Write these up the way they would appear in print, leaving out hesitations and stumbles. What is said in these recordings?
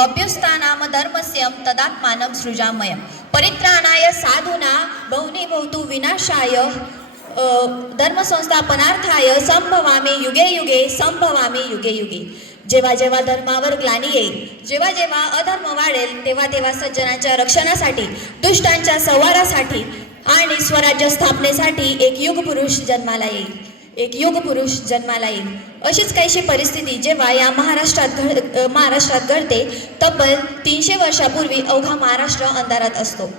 अभ्युत्थानां धर्मस्यं तदात्मानं सृजामयं परित्राणाय साधूना भवनीभवतु विनाशाय धर्मसंस्थापनार्थाय संभवामी युगे युगे संभवामी युगे युगे. जेव्हा जेव्हा धर्मावर ग्लानी येईल, जेव्हा जेव्हा अधर्म वाढेल, तेव्हा तेव्हा सज्जनांच्या रक्षणासाठी, दुष्टांच्या संहारासाठी आणि स्वराज्य स्थापनेसाठी एक युगपुरुष जन्माला येईल, एक युगपुरुष जन्माला येईल. अशीच काहीशी परिस्थिती जेव्हा या महाराष्ट्रात घडते, तब्बल 300 वर्षापूर्वी अवघा महाराष्ट्र अंधारात असतो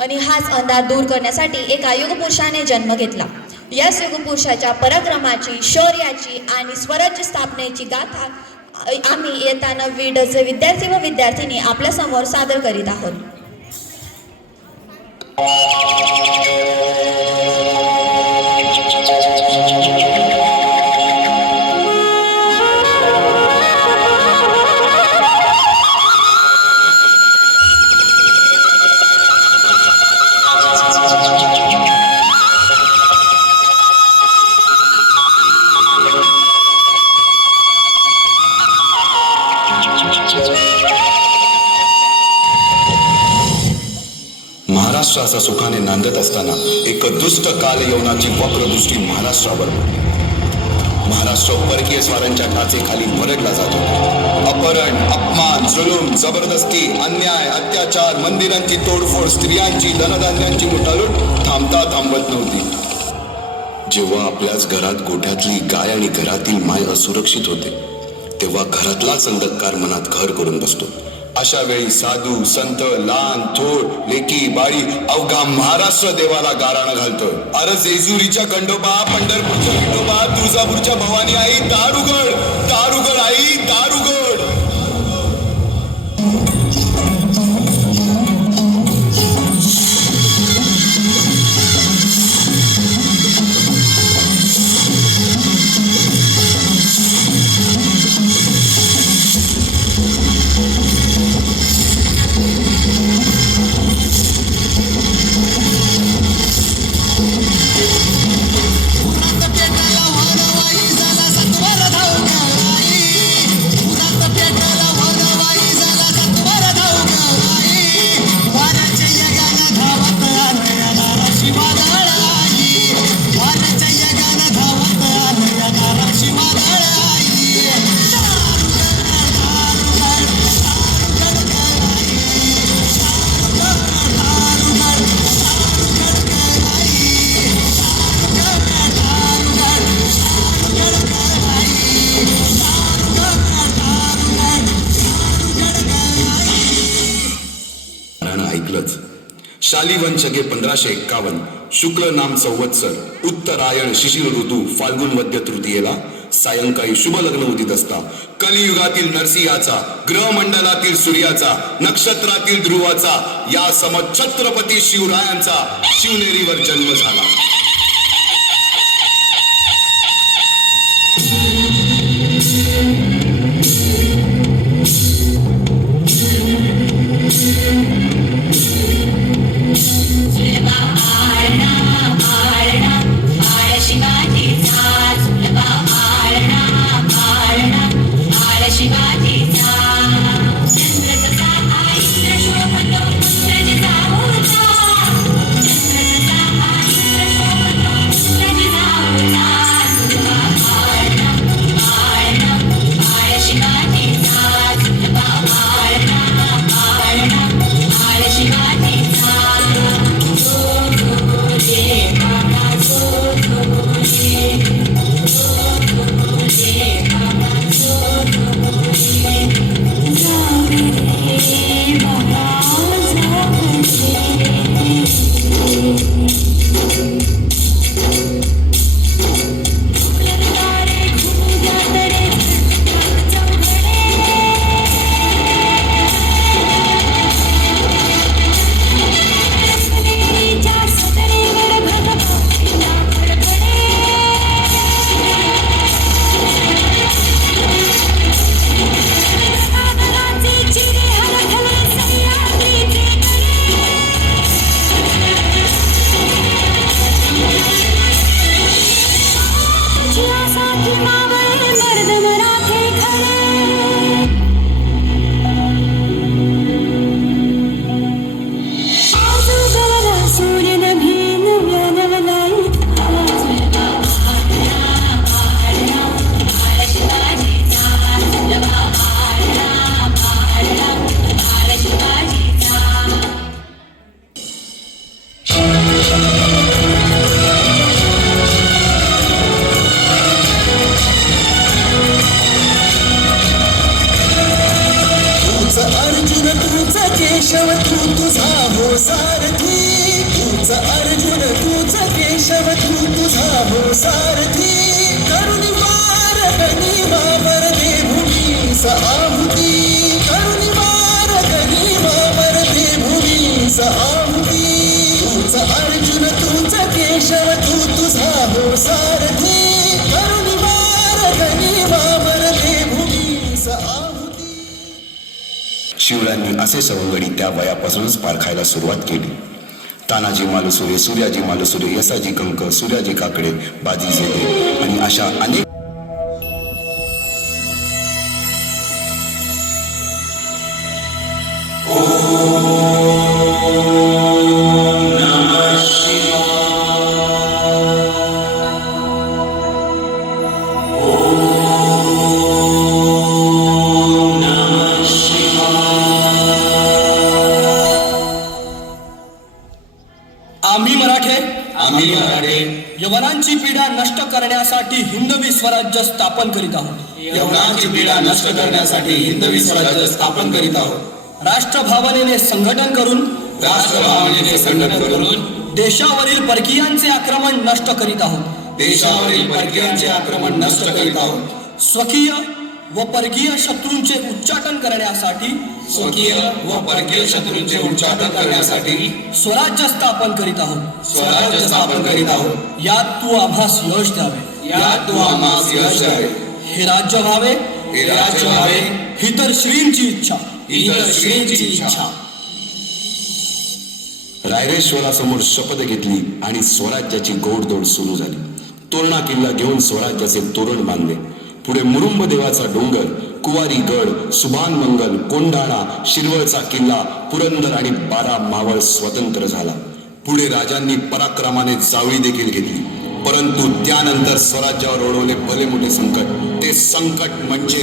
आणि हाच अंधार दूर करण्यासाठी एका युगपुरुषाने जन्म घेतला. याच युगपुरुषाच्या पराक्रमाची, शौर्याची आणि स्वराज्य स्थापनेची गाथा आम्ही येता 9वी डचे विद्यार्थी व विद्यार्थिनी आपल्या समोर सादर करीत आहोत. महाराष्ट्र असा सुखाने नांदत असताना एक दुष्ट कालयवनाची वक्रदृष्टी महाराष्ट्रावर पडली. महाराष्ट्र परकीय स्वारांच्या टाचेखाली भरडला जातो. अपहरण, अपमान, जुलूम, जबरदस्ती, अन्याय, अत्याचार, मंदिरांची तोडफोड, स्त्रियांची, धनधान्यांची मुठालूट थांबत नव्हती. जेव्हा आपल्याच घरात गोठ्यातली गाय आणि घरातील माय असुरक्षित होते, तेव्हा घरातलाच अंधकार मनात घर करून बसतो. अशा वेळी साधू, संत, लहान, थोर, लेकी, बाळी अवघा महाराष्ट्र देवाला गाराणं घालतं. अरे जेजुरीच्या खंडोबा, पंढरपूरच्या खंडोबा, तुळजापूरच्या भवानी आई, दार उघड, दार उघड आई, दार उघड. शालिवन शके 1551 शुक्ल नाम संवत्सर उत्तरायण शिशिर ऋतू फाल्गुन मध्य तृतीयेला सायंकाळी शुभ लग्न उदित असता कलियुगातील नरसिंहाचा, ग्रहमंडलातील सूर्याचा, नक्षत्रातील ध्रुवाचा, या सम छत्रपती शिवरायांचा शिवनेरीवर जन्म झाला. हो सारथी, तूच अर्जुन तूच केशव, तू तुझा हो सारथी. करुणी वार गनिमावर दे भूमीस आहुती, करुणी वार गनिमावर दे भूमीस आहुती. तूच अर्जुन तूच केशव, तू तुझा हो सारथी. करुणी वार गनिमावर दे भूमीस आहुती. शिवरायांनी असे सवंगडी त्या वयापासूनच पारखायला सुरुवात केली. तानाजी मालुसरे, सूर्याजी मालुसरे, यसाजी कंक, सूर्याजी काकडे, बाजी जेते आणि अशा अनेक आम्ही मराठे यवनांची पीडा नष्ट करण्यासाठी हिंदवी स्वराज्य स्थापन करीत आहोत. यवनांची पीडा नष्ट करण्यासाठी हिंदवी स्वराज्य स्थापन करीत आहोत. राष्ट्रभावनेने संघटन करून संघटन करून देशावरील परकीयांचे आक्रमण नष्ट करीत आहोत. देशावरील परकीयांचे आक्रमण नष्ट करीत आहोत. स्वकीय व परकीय शत्रूंचे उच्चाटन करण्यासाठी स्वकीय व परकीय शत्रूंचे उच्चाटन करण्यासाठी स्वराज्य स्थापन करीत आहोत. स्वराज्य स्थापन करीत आहोत. यात तू आम्हास यश द्यावे. यात तू आम्हास यश द्यावे. हे राज्य व्हावे. हे राज्य व्हावे. ही तर श्रींची इच्छा. ही तर श्रींची इच्छा. रायरेश्वरासमोर शपथ घेतली आणि स्वराज्याची गोडदोड सुरू झाली. तोरणा किल्ला घेऊन स्वराज्याचे तोरण बांधले. पुढे मुरुंब देवाचा डोंगर, कुवारी गड, सुभान मंगल, कोंढाणा, शिरवळचा किल्ला, पुरंदर आणि 12 मावळ स्वतंत्र झाला. पुढे राजांनी पराक्रमाने जावळी देखील घेतली. परंतु त्यानंतर स्वराज्यावर ओढवले भले मोठे संकट. ते संकट म्हणजे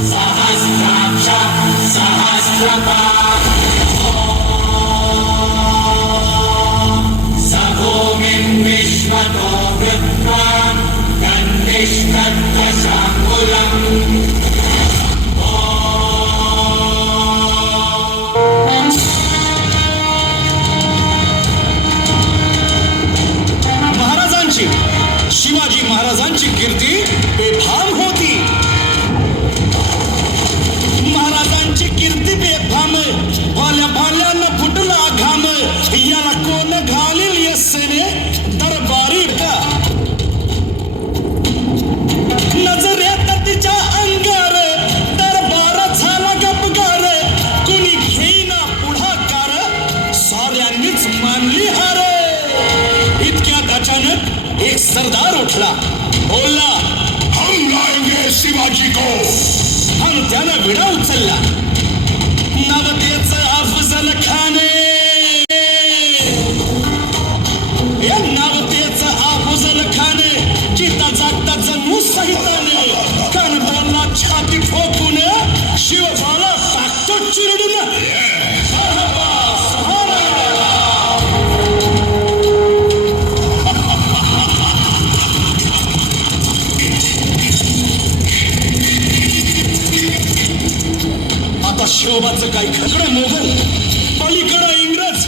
महाराजांची, शिवाजी महाराजांची कीर्ती बेफाम होती. महाराजांची कीर्ती बेफाम, भाल्या भाल्यानं फुटला घाम. याला कोण घालील यस्सेने दरबारी का? नजरेत तिच्या अंगार दरबार झाला गपगार. कुणी घेईना पुढाकार, साऱ्यांनीच मानली हार. इतक्यात अचानक एक सरदार उठला, बोलला, हम लाएंगे शिवाजी को. आणि त्यानं विडा उचलला. नवतेचं अफजल खाने, या नवतेचं अफजल खाने चिता जागता जणू सहिताने. कान बोलला छाती ठोकून, शिवबाला टाकतो चिरडून. आता शिवबाचं काही खकडं मोगल, पलीकडं इंग्रज,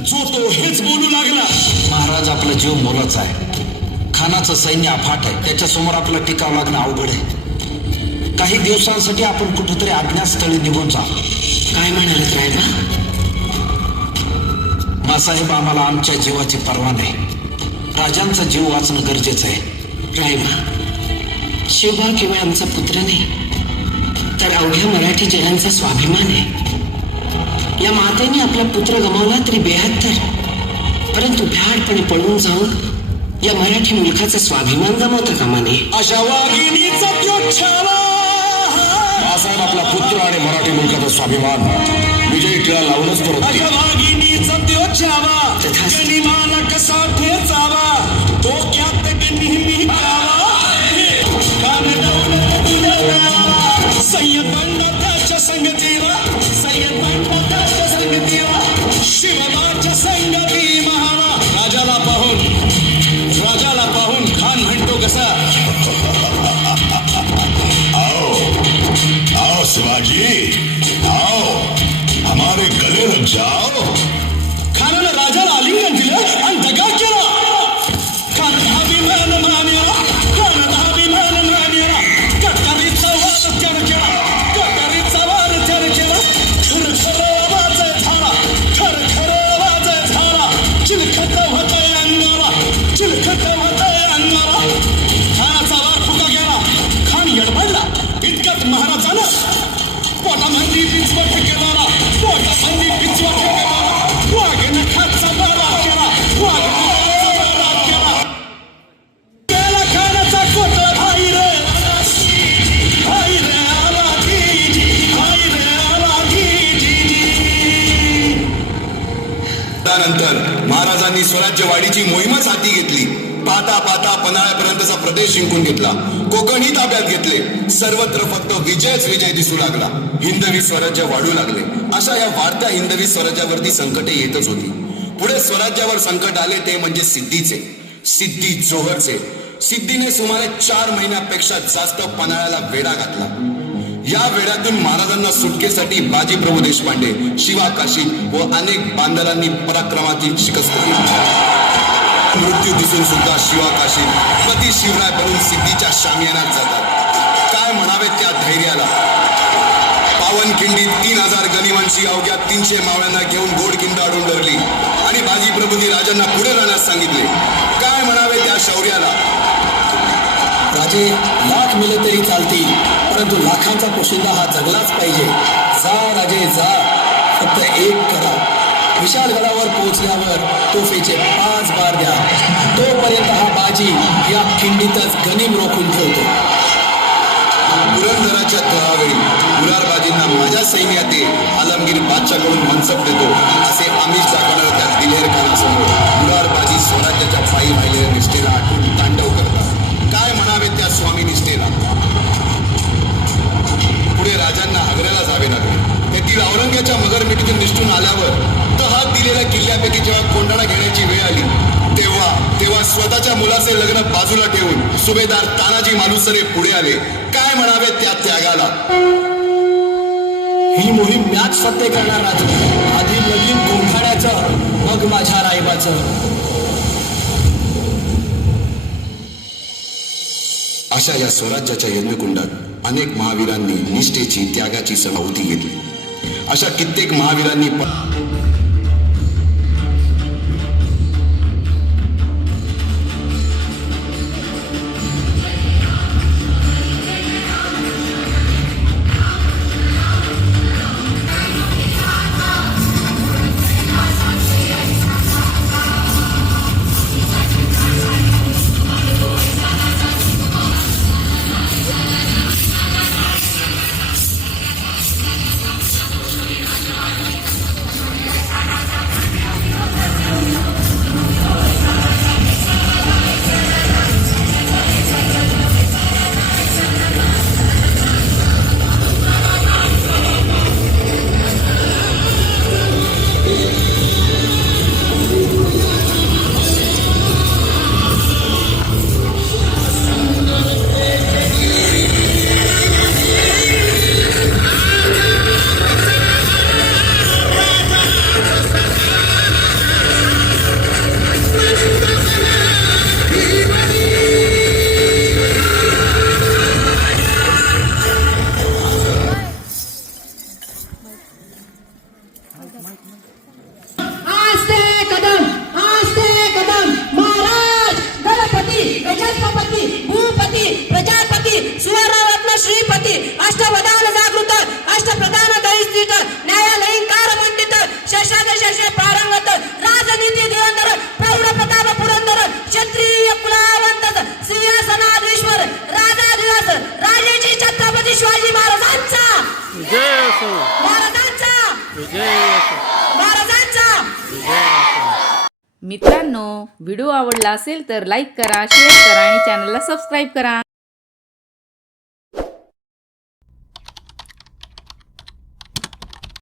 जो तो हेच बोलू लागला. महाराज, आपला जीव मोलाचा आहे. खानाचं सैन्य अफाट आहे. त्याच्यासमोर आपला टिकाव लागणं अवघड आहे. काही दिवसांसाठी आपण कुठेतरी अज्ञातस्थळी निघून जा. काय म्हणाले रायबा? मासाहेब, आम्हाला आमच्या जीवाची पर्वा नाही. राजांचा जीव वाचणं गरजेचं आहे. रायबा, शिवबा केवळ आमचा पुत्र नाही, तर अवघ्या मराठी जनांचा स्वाभिमान आहे. या मातेने आपला पुत्र गमावला तरी 72, परंतु भ्याडपणे पळून जाऊन या मराठी मुलखाचा स्वाभिमान गमावता कामा नये. अशा वाघिणीचा त्यो छावा. बाळासाहेब, आपला पुत्र आणि मराठी मुलखाचा स्वाभिमान विजयी टिळा लावूनच परत. अशा वाघिणीचा त्यो छावा, तथास्तु. गनिमाला कसा ठेचावा, डोक्यात नेहमी गावा. कान लावून तुझ्या सय्यदांना त्याच्या संगतीला, सय्यदांना त्याच्या संगतीला, शिवबाच्या संगती महावा. राजाला पाहून खान म्हणतो कसा, आओ शिवाजी, आओ, हमारे गले लग जाओ. खान स्वराज्य वाढीची मोहीमच हाती घेतली. पाहता पाहता पन्हाळ्यापर्यंतचा प्रदेश जिंकून घेतला. कोकणही ताब्यात घेतले. सर्वत्र फक्त विजयच विजय दिसू लागला. हिंदवी स्वराज्य वाढू लागले. अशा या वाढत्या हिंदवी स्वराज्यावरती संकटे येतच होती. पुढे स्वराज्यावर संकट आले ते म्हणजे सिद्धीचे, सिद्धी जोहरचे. सिद्धीने सुमारे 4 महिन्यापेक्षा जास्त पन्हाळ्याला वेढा घातला. या वेड्यातून महाराजांना सुटकेसाठी बाजीप्रभू देशपांडे, शिवा काशी व अनेक बांधवांनी पराक्रमाची शिकस्त दिली. मृत्यू दिसून सुद्धा शिवा काशी पती शिवराय बनून सिद्धीच्या शामियानात जातात. काय म्हणावे त्या धैर्याला. पावनखिंडीत 3000 गनिमांची अवघ्या 300 मावळ्यांना घेऊन गोडकिंड अडून धरली आणि बाजीप्रभूंनी राजांना पुढे राहण्यास सांगितले. काय म्हणावे त्या शौर्याला. राजे लाख मिले तरी चालतील, परंतु लाखांचा पोशिंदा हा जगलाच पाहिजे. जा राजे जा, फक्त एक करा. विशालगडावर पोहोचल्यावर तोफेचे 5 बार द्या. तोपर्यंत हा बाजी या खिंडीतच गनिम रोखून ठेवतो. पुरंदराच्या तळावरील मुरारबाजींना माझ्या सैन्यात आलमगीर बादशाहकडून मनसब देतो असे आमिष दाखवणार त्या दिलेर खानासमोर मुरारबाजी स्वराज्याच्या पायी राहिलेल्या निष्ठेला आठवून तांडव करतात. काय म्हणावे त्या स्वामी निष्ठेला. पुढे राजांना आग्र्याला जावे लागले. तेथील औरंग्याच्या मगरमिठीतून निष्ठून आल्यावर तहात दिलेल्या किल्ल्यापैकी जेव्हा कोंडाणा घेण्याची वेळ आली तेव्हा स्वतःच्या मुलाचे लग्न बाजूला ठेवून सुभेदार तानाजी मालुसरे पुढे आले. काय म्हणावे त्या त्यागाला. ही मोहीम मॅच फत्ते करणार राजे. आधी लगीन कोंढाण्याचं, मग माझ्या रायबाचं. अशा या स्वराज्याच्या यज्ञकुंडात अनेक महावीरांनी निष्ठेची, त्यागाची सहाहुती घेतली. अशा कित्येक महावीरांनी मित्रांनो, व्हिडिओ आवडला असेल तर लाईक करा, शेअर करा आणि चॅनलला सबस्क्राईब करा.